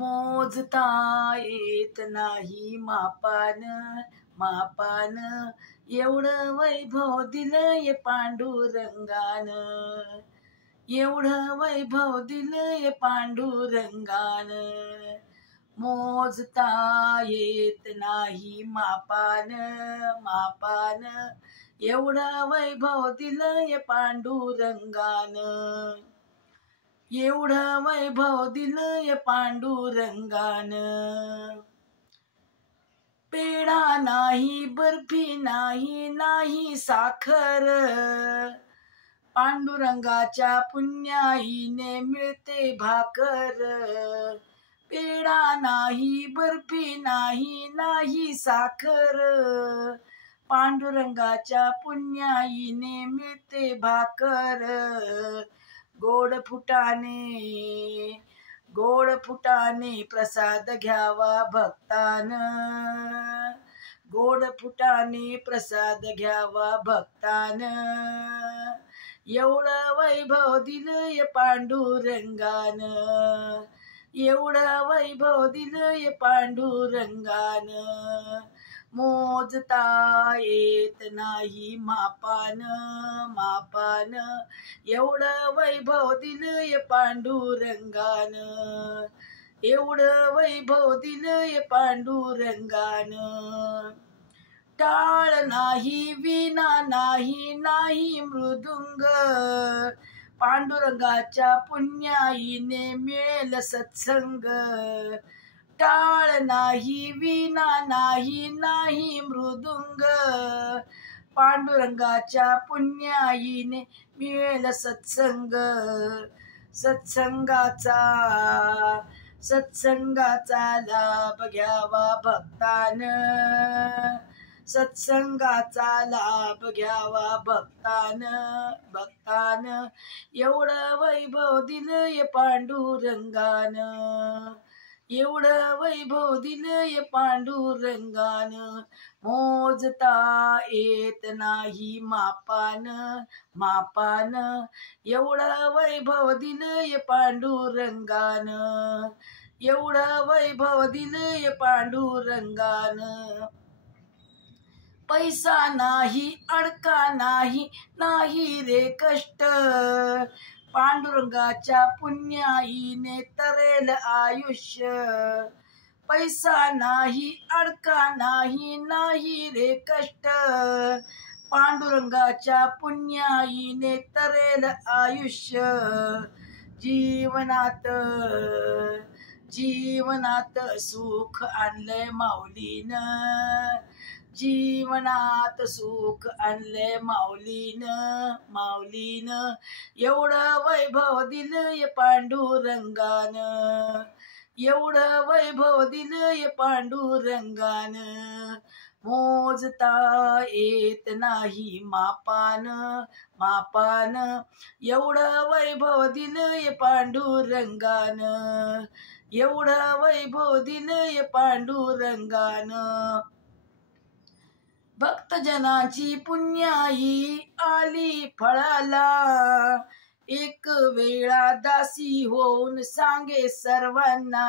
मोजता येत नाही मापान मापान, एवढं वैभव दिलंय पांडुरंगान, एवढं वैभव दिलंय पांडुरंगान. मोजता येत नाही मापान मापान, एवढं वैभव दिलंय पांडुरंगान, एवढं वैभव दिलंय पांडुरंगान. पेढा नाही, बर्फी नाही, नाही साखर, पांडुरंगाच्या पुण्याईने मिळते भाकर. पेढा नाही, बर्फी नाही, नाही साखर, पांडुरंगाच्या पुण्याईने मिळते भाकर. गोड फुटाने, गोड फुटाने प्रसाद घ्यावा भक्तान, गोड फुटाने प्रसाद घ्यावा भक्तान. एवढं वैभव दिलंय पांडुरंगान, एवढं वैभव दिलंय पांडुरंगान. मोजता येत नाही मापान मापान, एवढं वैभव दिलंय पांडुरंगान, एवढं वैभव दिलंय पांडुरंगान. टाळ नाही, वीणा नाही, नाही मृदुंग, पांडुरंगाच्या पुण्याईने मिळेल सत्संग. टाळ नाही, वीणा नाही, नाही मृदुंग, पांडुरंगाच्या पुण्याईने मिळेल सत्संग. सत्संगाचा, सत्संगाचा लाभ घ्यावा भक्तान, सत्संगाचा लाभ घ्यावा भक्तान भक्तान. एवढं वैभव दिलंय पांडुरंगान, एवढं वैभव दिलंय पांडुरंगान. मोजता येत नाही मापान मापान, एवढं वैभव दिलंय पांडुरंगान, एवढं वैभव दिलंय पांडुरंगान. पैसा नाही, अडका नाही, नाही रे कष्ट, पांडुरंगाच्या पुण्याईने तरेल आयुष्य. पैसा नाही, अडका नाही, नाही रे कष्ट, पांडुरंगाच्या पुण्याईने तरेल आयुष्य. जीवनात, जीवनात सुख आणलंय माऊलीन, जीवनात सुख आणलंय माऊलीन माऊलीन. एवढं वैभव दिलंय पांडुरंगान, एवढं वैभव दिलंय पांडुरंगान. मोजता येत नाही मापान मापान, एवढं वैभव दिलंय पांडुरंगान, एवढं वैभव दिलंय पांडुरंगान. भक्तजनाची पुण्याई आली फळाला, एक वेळा दासी होऊन सांगे सर्वांना.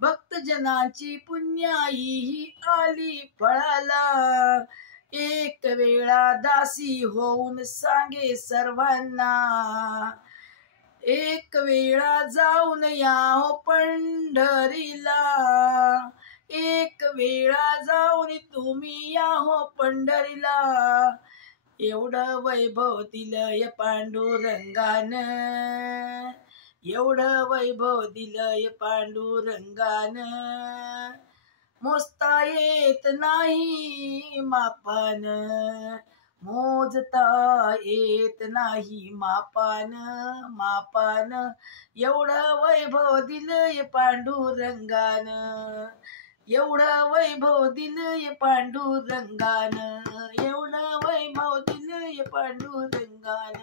भक्तजनाची पुण्याई ही आली फळाला, एक वेळा दासी होऊन सांगे सर्वांना. एक वेळा जाऊन या हो पंढरीला, एक वेळा जाऊन तुम्ही या हो पंढरीला. एवढं वैभव दिलंय पांडुरंगान, एवढं वैभव दिलंय पांडुरंगान. मोजता येत नाही मापान, मोजता येत नाही मापान मापान, एवढं वैभव दिलंय पांडुरंगान, एवढं वैभव दिलंय पांडुरंगान, एवढं वैभव दिलंय पांडुरंगान.